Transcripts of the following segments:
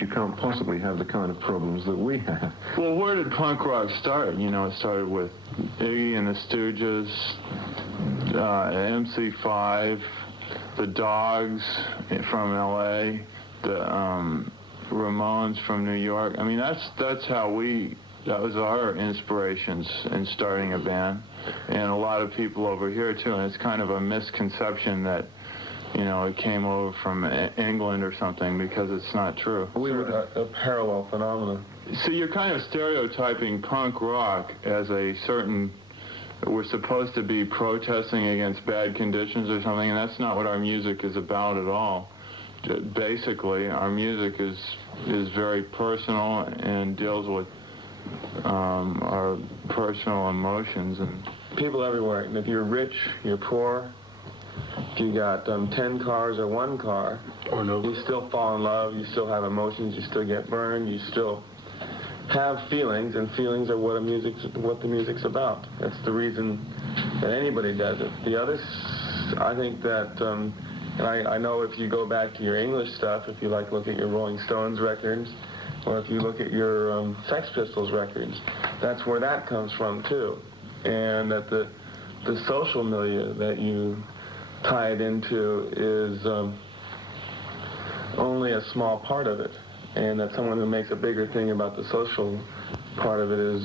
You can't possibly have the kind of problems that we have. Well, where did punk rock start? You know, it started with Iggy and the Stooges, MC5, the Dogs from LA, the Ramones from New York. I mean, that's how that was our inspirations in starting a band. And a lot of people over here, too, and it's kind of a misconception that, you know, it came over from England or something, because it's not true. We were a parallel phenomenon. So you're kind of stereotyping punk rock as a certain, we're supposed to be protesting against bad conditions or something, and that's not what our music is about at all. Basically, our music is very personal and deals with our personal emotions. And people everywhere, and if you're rich, you're poor, if you got 10 cars or 1 car, or no, you still fall in love, you still have emotions, you still get burned, you still have feelings, and feelings are what the music's about. That's the reason that anybody does it. The others, I think that, and I know if you go back to your English stuff, if you look at your Rolling Stones records, or if you look at your Sex Pistols records, that's where that comes from too. And that the social milieu that you tie it into is only a small part of it, and that someone who makes a bigger thing about the social part of it is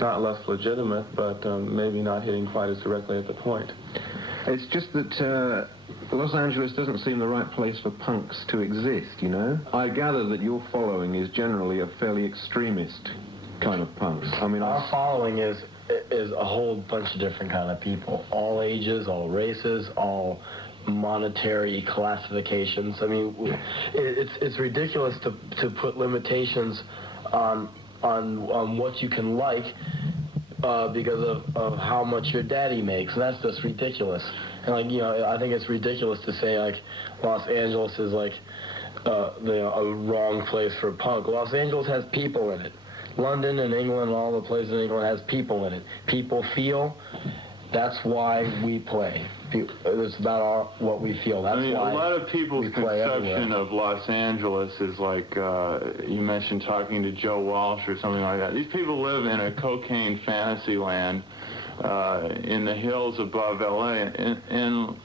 not less legitimate, but maybe not hitting quite as directly at the point. It's just that Los Angeles doesn't seem the right place for punks to exist, you know? I gather that your following is generally a fairly extremist kind of punks. I mean, our following is a whole bunch of different kind of people, all ages, all races, all monetary classifications. I mean, it's ridiculous to put limitations on what you can like because of how much your daddy makes. That's just ridiculous. And I think it's ridiculous to say Los Angeles is a wrong place for punk. Los Angeles has people in it. London and England and all the places in England has people in it. People feel. That's why we play. It's about what we feel. That's why a lot of people's conception of Los Angeles is you mentioned talking to Joe Walsh or something like that. These people live in a cocaine fantasy land in the hills above LA, and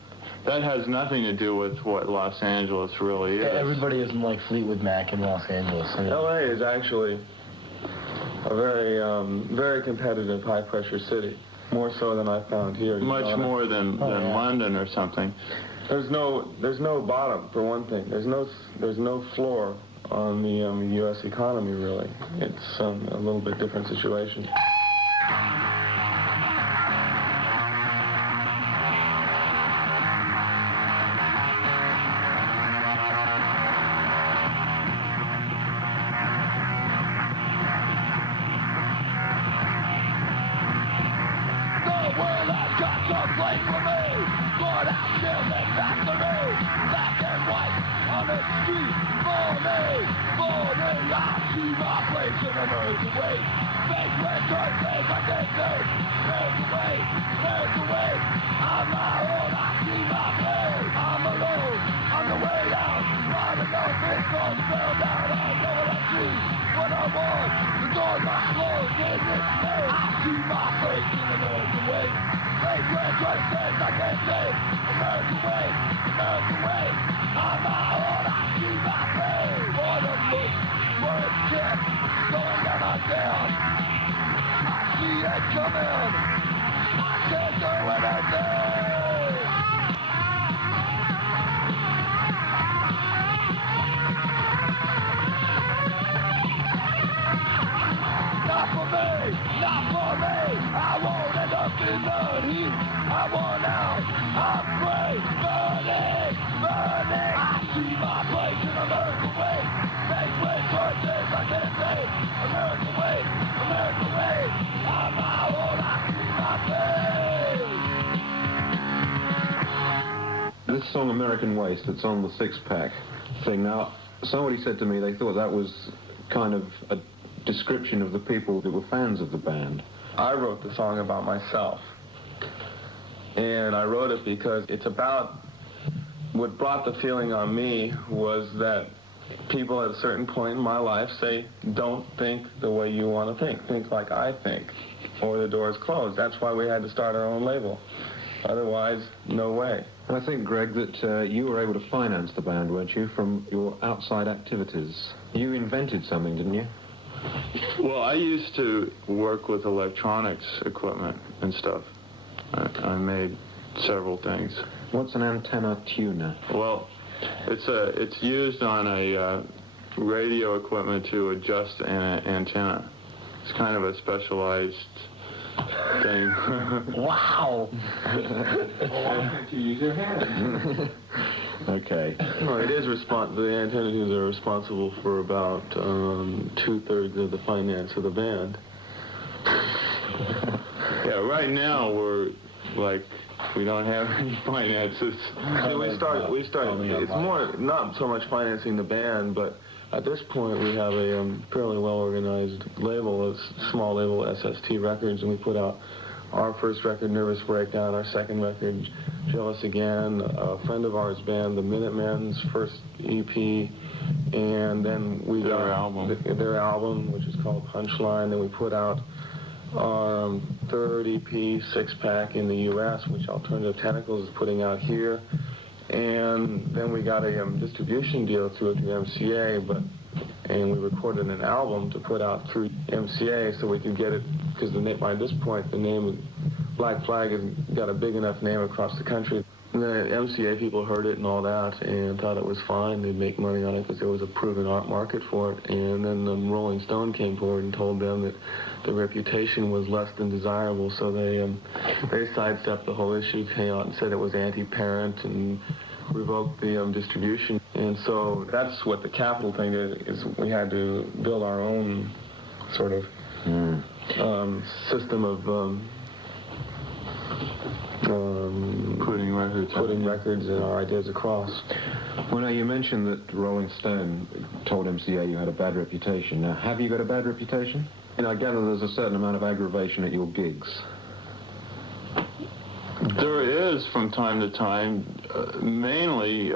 that has nothing to do with what Los Angeles really is. Everybody isn't like Fleetwood Mac in Los Angeles. I mean, LA is actually a very, very competitive, high-pressure city. More so than I found here. Much more than London or something. There's no bottom, for one thing. There's no floor on the U.S. economy, really. It's a little bit different situation. on my clothes in this day. I see my face in American way. Hey, grandson says I can't say American way, American way. On my own, I see my face. For the look, for a kick, going down on down. I see it coming. I can't do anything. Not for me, not for me. I won't end up in the heat. I want out. I'm free. Burning, burning. I see my place in American way. Make way choices I can't say. American way, American way. On my own, I see my face. This song American Waste that's on the six-pack thing, now, somebody said to me they thought that was kind of a description of the people that were fans of the band. I wrote the song about myself. And I wrote it because it's about what brought the feeling on me was that people at a certain point in my life say, don't think the way you want to think like I think, or the door's closed. That's why we had to start our own label. Otherwise, no way. And I think, Greg, that you were able to finance the band, weren't you, from your outside activities? You invented something, didn't you? Well, I used to work with electronics equipment and stuff. I made several things. What's an antenna tuner? Well, it's used on a radio equipment to adjust an antenna. It's kind of a specialized thing. Wow. To use your hand. Okay. Well, it is the antenna tuners are responsible for about 2/3 of the finance of the band. Yeah, right now we don't have any finances. See, we started. It's more not so much financing the band, but at this point we have a fairly well-organized label, a small label, SST Records, and we put out our first record, Nervous Breakdown, our second record, Jealous Again, a friend of ours band, the Minutemen's first EP, and then we got their album, which is called Punchline. Then we put out our third EP, six-pack in the U.S., which Alternative Tentacles is putting out here. And then we got a distribution deal through the MCA, and we recorded an album to put out through MCA so we could get it, because by this point the name Black Flag has got a big enough name across the country. And the MCA people heard it and all that and thought it was fine. They'd make money on it because there was a proven art market for it. And then Rolling Stone came forward and told them that the reputation was less than desirable, so they sidestepped the whole issue, came out and said it was anti-parent and revoked the distribution. And so that's what the Capitol thing is we had to build our own sort of system of Putting records and our ideas across. Well, now, you mentioned that Rolling Stone told MCA you had a bad reputation. Now, have you got a bad reputation? And I gather there's a certain amount of aggravation at your gigs. There is from time to time, mainly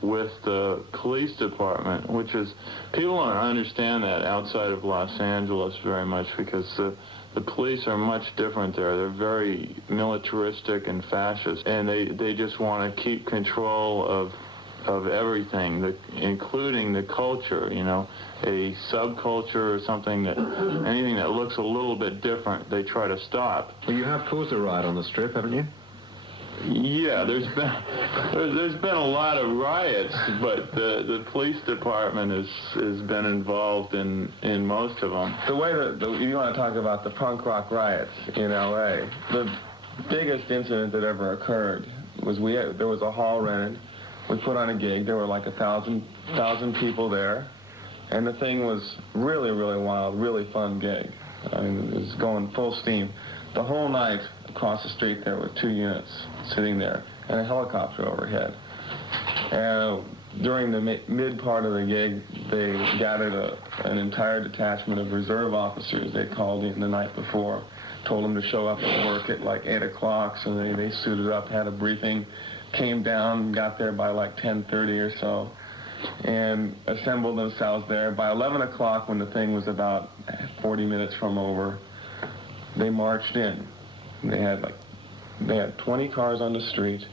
with the police department, which is, people don't understand that outside of Los Angeles very much, because the police are much different there. They're very militaristic and fascist, and they just want to keep control of everything, including the culture, you know, a subculture or something anything that looks a little bit different, they try to stop. Well, you have caused a riot on the Strip, haven't you? Yeah, there's been a lot of riots, but the police department has been involved in most of them. The way that you want to talk about the punk rock riots in L.A., the biggest incident that ever occurred was there was a hall rented. We put on a gig. There were like 1,000 people there, and the thing was really, really wild, really fun gig. I mean, it was going full steam. The whole night across the street there were 2 units sitting there and a helicopter overhead. And during the mid part of the gig, they gathered an entire detachment of reserve officers they called in the night before, told them to show up at work at like 8 o'clock, so they suited up, had a briefing, came down, got there by like 10:30 or so. and assembled themselves there. By 11 o'clock, when the thing was about 40 minutes from over, they marched in. They had 20 cars on the street.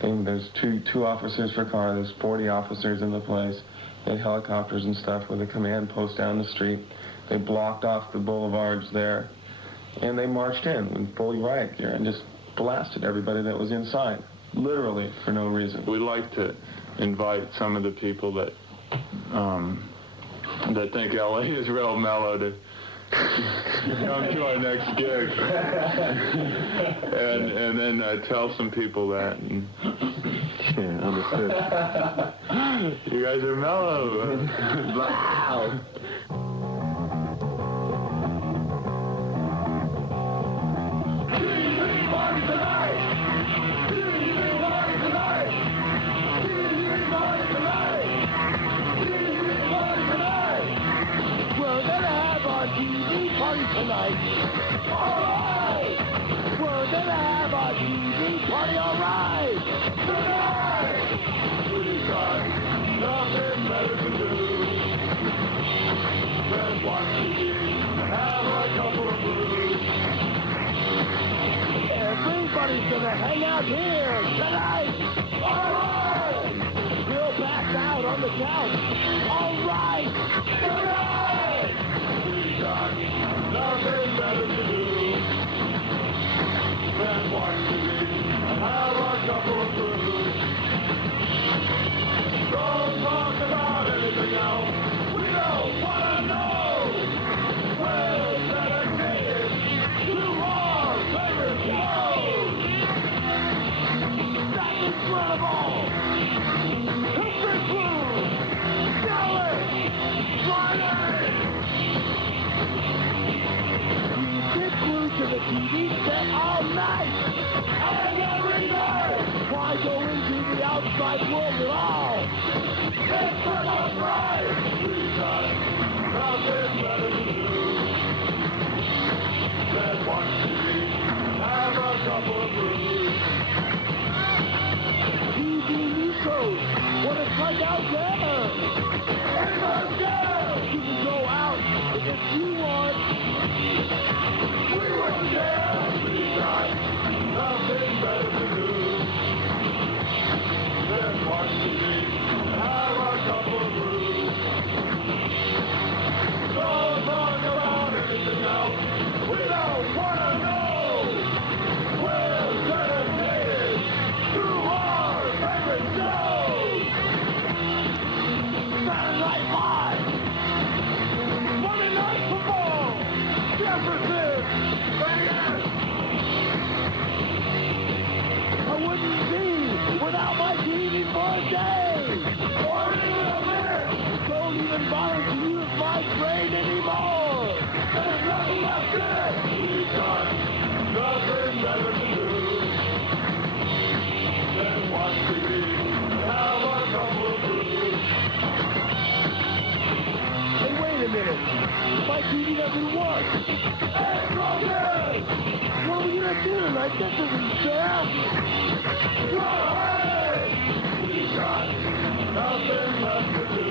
And there's two officers per car. There's 40 officers in the place. They had helicopters and stuff with a command post down the street. They blocked off the boulevards there, and they marched in fully riot gear and just blasted everybody that was inside, literally for no reason. We'd like to invite some of the people that think LA is real mellow to come to our next gig, and then tell some people that. And Yeah, understood. you guys are mellow. Wow. Tonight. Alright! We're gonna have a TV party, alright! Tonight! We got nothing better to do than watch TV and have a couple of brews. Everybody's gonna hang out here tonight! Alright! We'll pass out on the couch. Alright! Tonight! We got nothing better to do than watch TV and have a couple of brews. Don't talk about anything else. We don't want to know. We're dedicated to our favorite shows. That's incredible. History Clue. Kelly. Friday. Sit glued to the TV set all night and every night. Why go into the outside world at all? It's for the right. We got nothing better to do than watch TV and have a couple of brews. TV Nikos, what it's like out there. In the show, you can go out if you want. We wouldn't care. We got nothing better to do than watch TV and have a couple of brews. Don't talk about anything else. We don't want to know. We're dedicated to our favorite shows. Saturday Night Live. Monday Night Football. Jefferson. Vegas. I wouldn't be without my TV for a day. Or even a minute. Don't even bother to use my brain anymore. There's nothing left in it. We've got nothing better to do than watch TV and have a couple of brews. Hey, wait a minute. My TV doesn't work. Hey, Rogan! What are we gonna do tonight? This isn't fair. Go ahead! We got nothing left to do.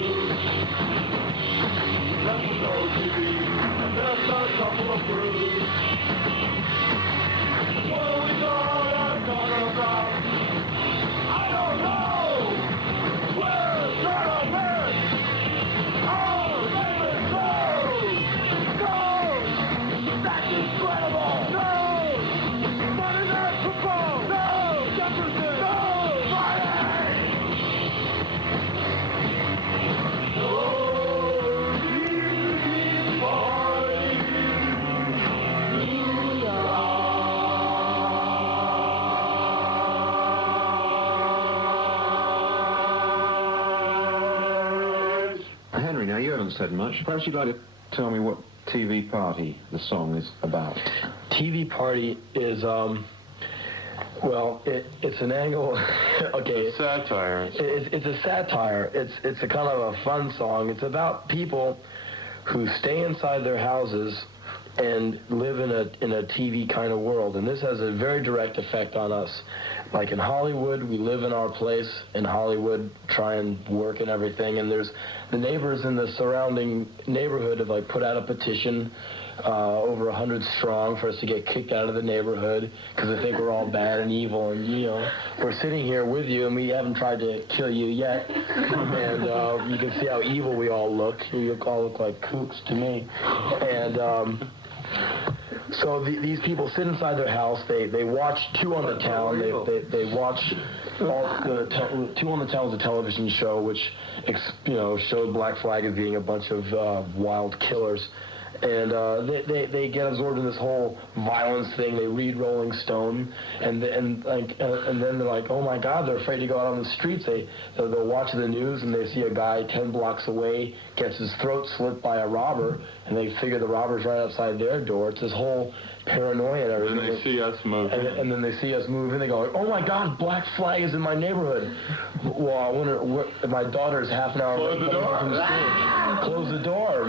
Let's go TV and just a couple of brews. What are we talking about? I don't know. We're gonna miss our favorite shows. Go! That's incredible! No! Monday Night Football! No! Jefferson! No! Friday! No! TV party! Henry, now you haven't said much. Perhaps you'd like to tell me what TV Party the song is about. TV Party is, well, it's an angle. Okay. Satire. It's a satire. It's a kind of a fun song. It's about people who stay inside their houses and live in a TV kind of world. And this has a very direct effect on us. Like in Hollywood, we live in our place in Hollywood, try and work and everything. And there's the neighbors in the surrounding neighborhood have like put out a petition, over 100 strong, for us to get kicked out of the neighborhood because they think we're all bad and evil. And we're sitting here with you, and we haven't tried to kill you yet. And you can see how evil we all look. You all look like kooks to me. And so these people sit inside their house. They watch Two on the Town. They watch Two on the Town was a television show which showed Black Flag as being a bunch of wild killers. And they get absorbed in this whole violence thing. They read Rolling Stone, and then they're like, oh my God, they're afraid to go out on the streets. They'll watch the news, and they see a guy 10 blocks away gets his throat slit by a robber, and they figure the robber's right outside their door. It's this whole paranoia and everything. And they see us move. And then they see us move, and they go, oh my God, Black Flag is in my neighborhood. Well, I wonder, my daughter's half an hour Close the door. from school. Close the door,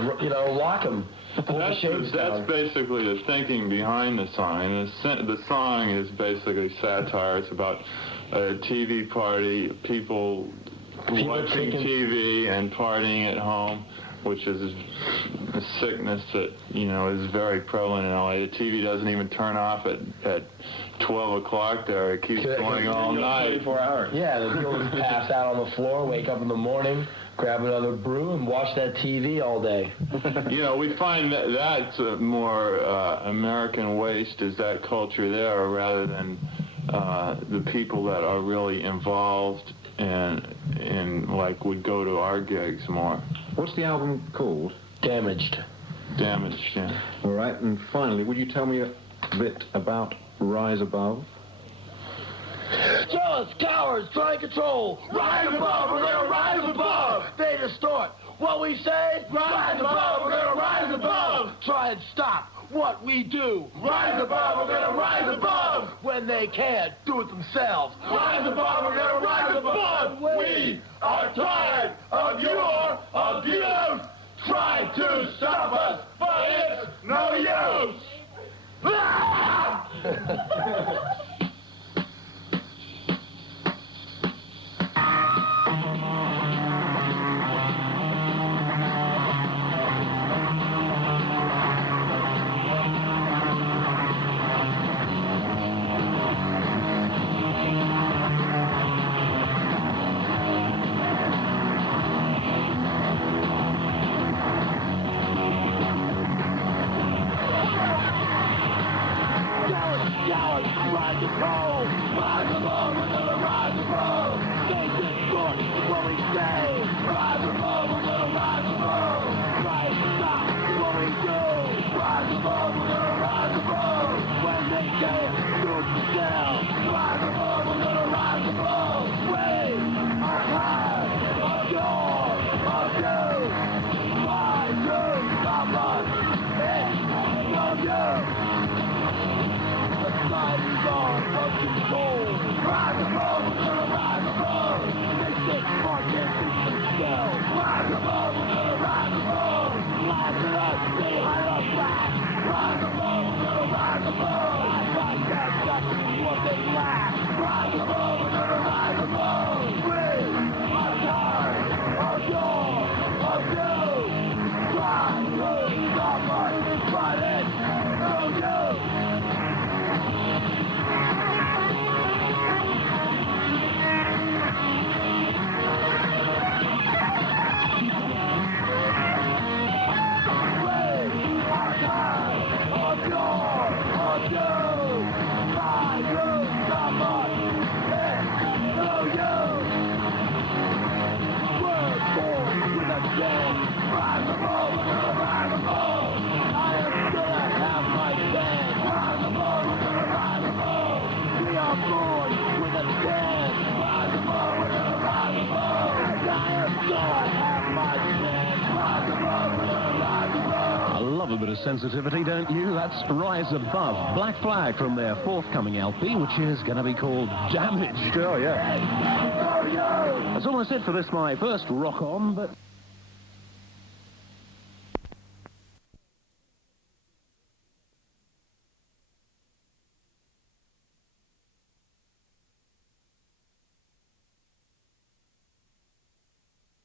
lock him. That's basically the thinking behind the song. And the song is basically satire. It's about a TV party, people watching TV and partying at home, which is a sickness that, is very prevalent in LA. The TV doesn't even turn off at 12 o'clock there. It keeps going all night. 24 hours. Yeah, the people just pass out on the floor, wake up in the morning, grab another brew, and watch that TV all day. We find that's a more American waste, is that culture there, rather than the people that are really involved and would go to our gigs more. What's the album called? Damaged, yeah. All right, and finally, would you tell me a bit about Rise Above? Jealous cowards try to control. Rise above, we're gonna rise above. They distort what we say. Rise above, we're gonna rise above. Try and stop what we do. Rise above, we're gonna rise above. When they can't do it themselves. Rise above, we're gonna rise above. We are tired of your abuse. Try to stop us, but it's no use. Rise above, we're gonna rise above. They distort what we say. Rise above, we're gonna rise above. Try and stop what we do. Rise above, we're gonna rise above. When they can't do it themselves. Rise above, we're gonna rise above. We are tired of your abuse. Try to stop us. It's no use. Society's on of control. Rise above, we're gonna rise above. They sit market themselves. Rise above, we're gonna rise above. Laugh at us, they hide our back. Rise above, we're gonna rise above. I find that that's what they lack. Rise above, we're gonna rise above. We are tired of your abuse. Try to stop us, but it's no use. I love a bit of sensitivity, don't you? That's Rise Above, Black Flag, from their forthcoming LP, which is going to be called Damaged. Oh, yeah. That's all I said for this, my first rock on, but...